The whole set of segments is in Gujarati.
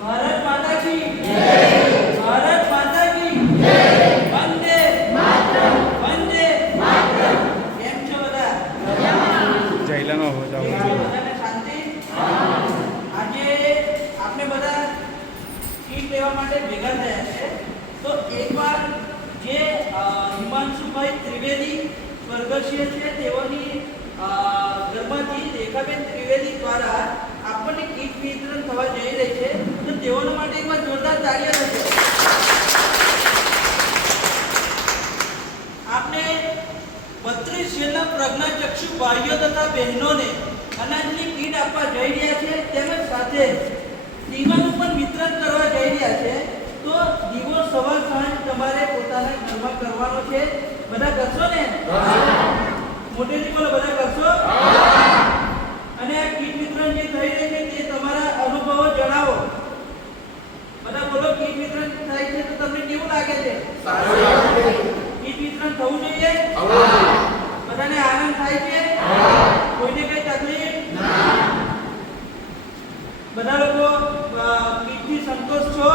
ભારત માતા કી જય, ભારત માતા કી જય, વંદે માતરમ, વંદે માતરમ. કેમ છો બધા? જયલામાં હો જાવ. બધાને શાંતિ? આજે આપણે બધા કીટ લેવા માટે ભેગા થયા છે. તો એકવાર જે હિમાંશુભાઈ ત્રિવેદી સ્વર્ગસ્ય છે તેઓની ઘરમાંથી રેખાબેન ત્રિવેદી દ્વારા આપણને કીટ વિતરણ થવા જઈ રહી છે. તો તેઓના માટે એકવાર જોરદાર તાળીઓ થશે. આપણે 32 જેટલા પ્રજ્ઞાચક્ષુ ભાઈઓ તથા બહેનોને અનાજની કીટ આપવા જઈ રહ્યા છે, તેમજ સાથે દીવાનું પણ વિતરણ કરવા જઈ રહ્યા છે. તો દીવો સવાર સાંજ તમારે પોતાના ઘરમાં કરવાનો છે. બધા કરશો ને? મોટેથી બોલો, બધા કરશો? અને આ કીટ વિતરણ જે થઈ રહી છે તે તમારા અનુભવો જણાવો. બધા બોલો, કીટ વિતરણ થાય છે તો તમને કેવું લાગે છે? કીટ વિતરણ થવું જોઈએ? બધાને આનંદ થાય છે? કોઈને કઈ તકલીફ? બધા લોકો કીટથી સંતોષ છો?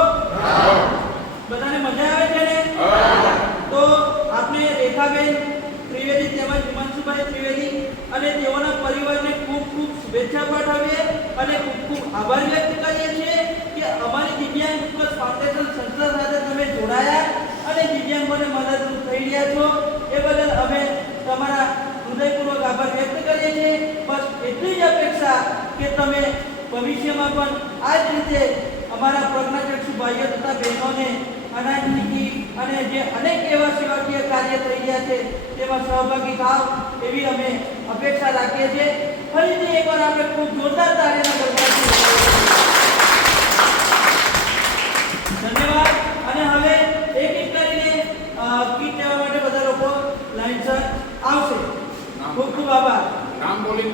બધાને મજા આવે છે ને? તો આપણે રેખાબેન ત્રિવેદી તેમજ હિમાંશુભાઈ ત્રિવેદી અને તેઓના પરિવારને ખૂબ ખૂબ શુભેચ્છા પાઠવીએ અને ખૂબ ખૂબ આભાર વ્યક્ત કરીએ છીએ કે અમારી દિવ્યાંગ વિકાસ ફાઉન્ડેશન સંસ્થા સાથે તમે જોડાયા અને દિવ્યાંગોને મદદરૂપ થઈ રહ્યા છો. એ બદલ અમે તમારા હૃદયપૂર્વક આભાર વ્યક્ત કરીએ છીએ. બસ એટલી જ અપેક્ષા કે તમે ભવિષ્યમાં પણ આ જ રીતે અમારા પ્રજ્ઞાચક્ષુ ભાઈઓ તથા બહેનોને અનાજની કીટ અને જે અનેક એવા સેવાકીય કાર્ય થઈ રહ્યા છે તેમાં સહભાગી થાવ એવી અમે અપેક્ષા રાખીએ છીએ. ફરીથી એકવાર આપણે ખૂબ જોરદાર તાળીના ગણગણાટ ધન્યવાદ. અને હવે એક એક કરીને કીટ લેવા માટે બધા લોકો લાઈનસર આવશે. ખૂબ ખૂબ આભાર. નામ બોલી